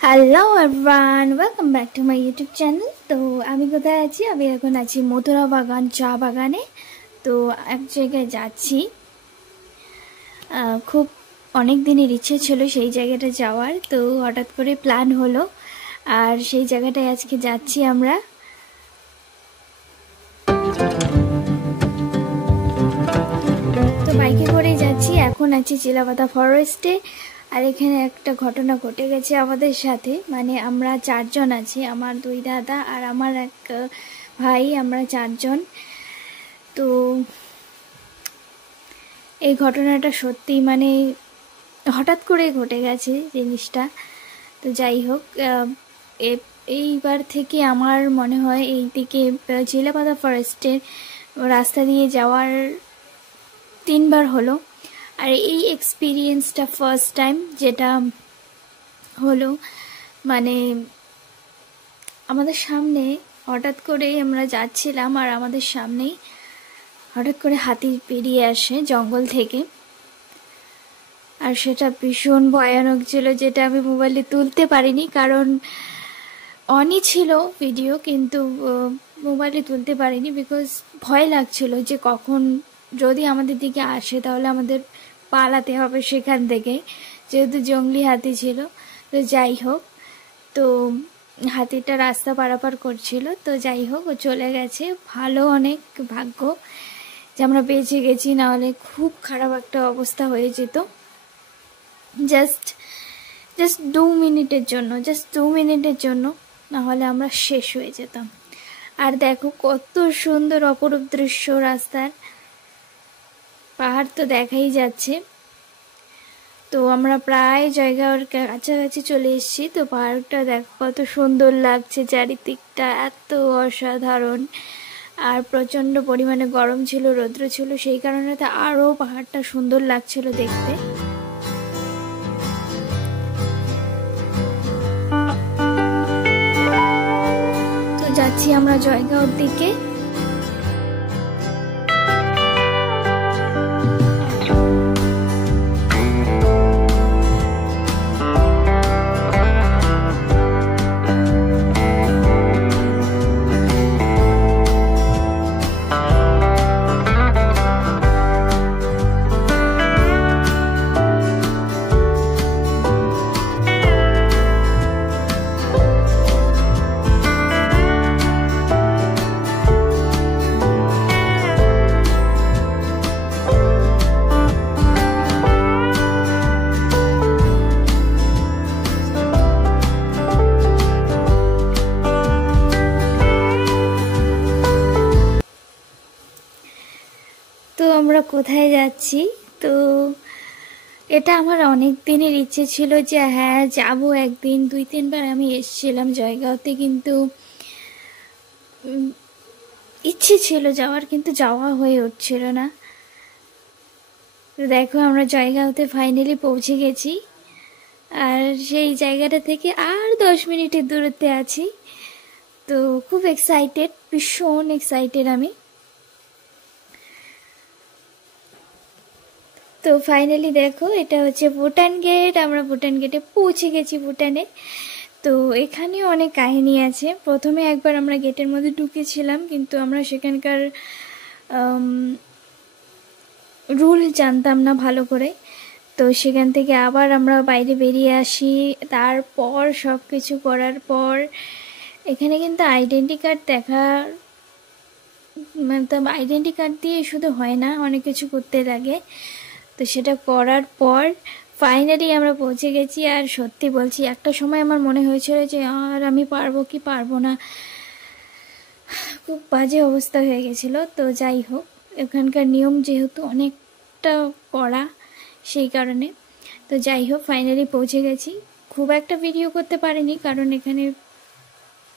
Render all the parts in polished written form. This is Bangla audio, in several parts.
Hello everyone, welcome back to my YouTube channel. তো আমি কোথায় আছি? আমি এখন আছি মথুরা বাগান চা বাগানে। তো এক জায়গায় যাচ্ছি, খুব অনেক দিনের ইচ্ছে ছিল সেই জায়গাটা যাওয়ার। তো হঠাৎ করে প্ল্যান হলো, আর সেই জায়গাটায় আজকে যাচ্ছি আমরা। তো বাইকে করেই যাচ্ছি, এখন আছি চিলাপাতা ফরেস্টে। আর এখানে একটা ঘটনা ঘটে গেছে আমাদের সাথে, মানে আমরা চারজন আছি, আমার দুই দাদা আর আমার এক ভাই, আমরা চারজন। তো এই ঘটনাটা সত্যি মানে হঠাৎ করে ঘটে গেছে জিনিসটা। তো যাই হোক, এইবার থেকে আমার মনে হয় এই দিকে চিলাপাতা ফরেস্টের রাস্তা দিয়ে যাওয়ার 3বার হলো। আর এই এক্সপিরিয়েন্সটা ফার্স্ট টাইম যেটা হলো, মানে আমাদের সামনে হঠাৎ করে আমরা যাচ্ছিলাম আর আমাদের সামনেই হঠাৎ করে হাতি বেরিয়ে আসে জঙ্গল থেকে। আর সেটা ভীষণ ভয়ানক ছিল, যেটা আমি মোবাইলে তুলতে পারিনি, কারণ অনই ছিল ভিডিও, কিন্তু মোবাইলে তুলতে পারিনি বিকজ ভয় লাগছিল যে কখন যদি আমাদের দিকে আসে তাহলে আমাদের পালাতে হবে সেখান থেকে, যেহেতু জঙ্গলি হাতি ছিল। তো যাই হোক, তো হাতিটা রাস্তা পারাপার করছিল, তো যাই হোক ও চলে গেছে। ভালো, অনেক ভাগ্য যে আমরা বেঁচে গেছি, নাহলে খুব খারাপ একটা অবস্থা হয়ে যেত। জাস্ট 2 মিনিটের জন্য, জাস্ট 2 মিনিটের জন্য, নাহলে আমরা শেষ হয়ে যেতাম। আর দেখো কত সুন্দর অপরূপ দৃশ্য রাস্তার, পাহাড় তো দেখাই যাচ্ছে। তো আমরা প্রায় জায়গার কাছাকাছি চলে এসেছি। তো পাহাড়টা দেখো কত সুন্দর লাগছে, চারিদিকটা এত অসাধারণ। আর প্রচণ্ড পরিমাণে গরম ছিল, রৌদ্র ছিল, সেই কারণে তো আরও পাহাড়টা সুন্দর লাগছিল দেখতে। তো যাচ্ছি আমরা জয়গাঁওর দিকে। তো আমরা কোথায় যাচ্ছি? তো এটা আমার অনেক দিনের ইচ্ছে ছিল যে হ্যাঁ যাব একদিন। 2-3বার আমি এসেছিলাম জয়গাঁওতে, কিন্তু ইচ্ছে ছিল যাওয়ার, কিন্তু যাওয়া হয়ে উঠছিল না। তো দেখো আমরা জয়গাঁওতে ফাইনালি পৌঁছে গেছি, আর সেই জায়গাটা থেকে আর 10 মিনিটের দূরত্বে আছি। তো খুব এক্সাইটেড, ভীষণ এক্সাইটেড আমি। তো ফাইনালি দেখো এটা হচ্ছে ভুটান গেট, আমরা ভুটান গেটে পৌঁছে গেছি, ভুটানে। তো এখানেও অনেক কাহিনী আছে। প্রথমে একবার আমরা গেটের মধ্যে ঢুকেছিলাম, কিন্তু আমরা সেখানকার রুল জানতাম না ভালো করে। তো সেখান থেকে আবার আমরা বাইরে বেরিয়ে আসি। তারপর সব কিছু করার পর এখানে কিন্তু আইডেন্টি কার্ড দেখা, মানে আইডেন্টি কার্ড দিয়ে শুধু হয় না, অনেক কিছু করতে লাগে। তো সেটা করার পর ফাইনালি আমরা পৌঁছে গেছি। আর সত্যি বলছি, একটা সময় আমার মনে হয়েছিল যে আর আমি পারবো কি পারবো না, খুব বাজে অবস্থা হয়ে গেছিলো। তো যাই হোক, এখানকার নিয়ম যেহেতু অনেকটা কড়া, সেই কারণে। তো যাই হোক ফাইনালি পৌঁছে গেছি। খুব একটা ভিডিও করতে পারিনি, কারণ এখানে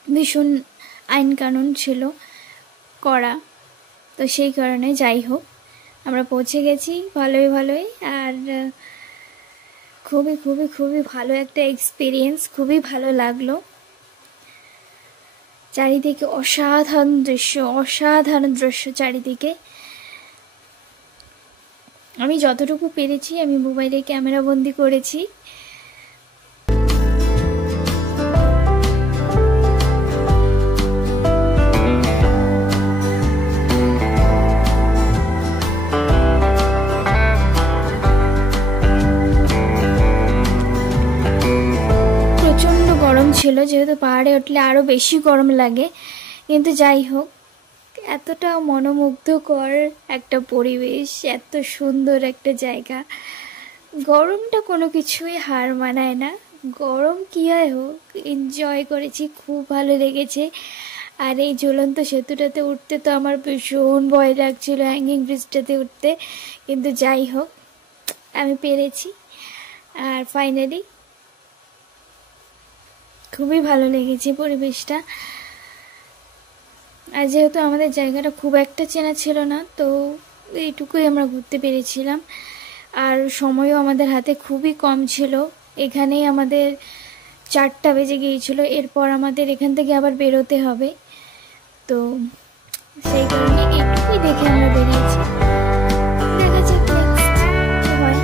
ভীষণ আইন কানুন ছিল কড়া, তো সেই কারণে। যাই হোক আমরা পৌঁছে গেছি ভালোই। আর খুবই খুবই খুবই ভালো একটা এক্সপিরিয়েন্স, খুবই ভালো লাগলো। চারিদিকে অসাধারণ দৃশ্য চারিদিকে। আমি যতটুকু পেরেছি আমি মোবাইলে ক্যামেরা বন্দি করেছি। ছিল, যেহেতু পাহাড়ে উঠলে আরও বেশি গরম লাগে। কিন্তু যাই হোক, এতটা মনোমুগ্ধকর একটা পরিবেশ, এত সুন্দর একটা জায়গা, গরমটা কোনো কিছুই হার মানায় না। গরম কী হয় হোক, এনজয় করেছি, খুব ভালো লেগেছে। আর এই ঝুলন্ত সেতুটাতে উঠতে তো আমার ভীষণ ভয় লাগছিল, হ্যাঙ্গিং ব্রিজটাতে উঠতে, কিন্তু যাই হোক আমি পেরেছি। আর ফাইনালি খুবই ভালো লেগেছে পরিবেশটা। আর যেহেতু আমাদের জায়গাটা খুব একটা চেনা ছিল না, তো এইটুকুই আমরা ঘুরতে পেরেছিলাম। আর সময়ও আমাদের হাতে খুবই কম ছিল, এখানেই আমাদের 4টা বেজে গিয়েছিল। এরপর আমাদের এখান থেকে আবার বেরোতে হবে, তো সেই কারণে এইটুকুই দেখে আমরা বেরিয়েছি। দেখা যাক নেক্সট কি হয়।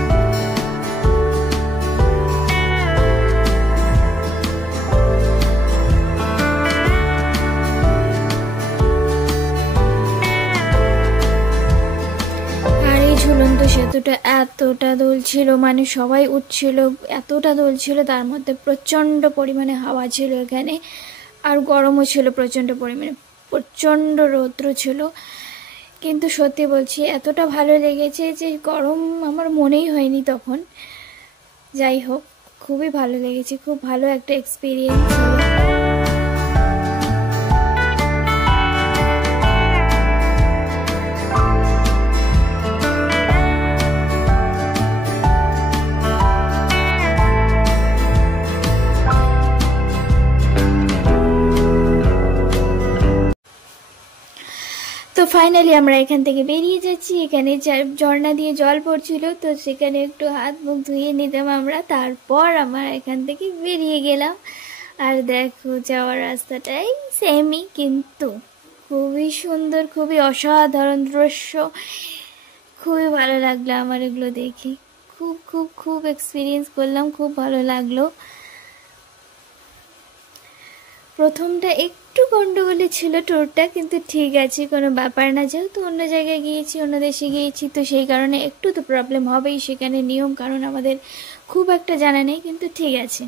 ঝুলন্ত সেতুটা এতটা দোল ছিল, মানে সবাই উঠছিল, এতটা দোল ছিল, তার মধ্যে প্রচণ্ড পরিমাণে হাওয়া ছিল এখানে, আর গরমও ছিল প্রচণ্ড পরিমাণে, প্রচণ্ড রৌদ্র ছিল। কিন্তু সত্যি বলছি এতটা ভালো লেগেছে যে গরম আমার মনেই হয়নি তখন। যাই হোক, খুবই ভালো লেগেছে, খুব ভালো একটা এক্সপিরিয়েন্স হলো। তো ফাইনালি আমরা এখান থেকে বেরিয়ে যাচ্ছি। এখানে ঝর্ণা দিয়ে জল পড়ছিল, তো সেখানে একটু হাত মুখ ধুয়ে নিতাম আমরা, তারপর আমরা এখান থেকে বেরিয়ে গেলাম। আর দেখো যাওয়ার রাস্তাটাই সেমই, কিন্তু খুবই সুন্দর, খুবই অসাধারণ দৃশ্য, খুবই ভালো লাগলো আমার এগুলো দেখে। খুব খুব খুব এক্সপিরিয়েন্স করলাম, খুব ভালো লাগলো। প্রথমটা একটু গন্ডগোলে ছিল ট্যুরটা, কিন্তু ঠিক আছে, কোনো ব্যাপার না, যেহেতু অন্য জায়গায় গিয়েছি, অন্য দেশে গিয়েছি, তো সেই কারণে একটু তো প্রবলেম হবেই, সেখানে নিয়ম কারণ আমাদের খুব একটা জানা নেই, কিন্তু ঠিক আছে।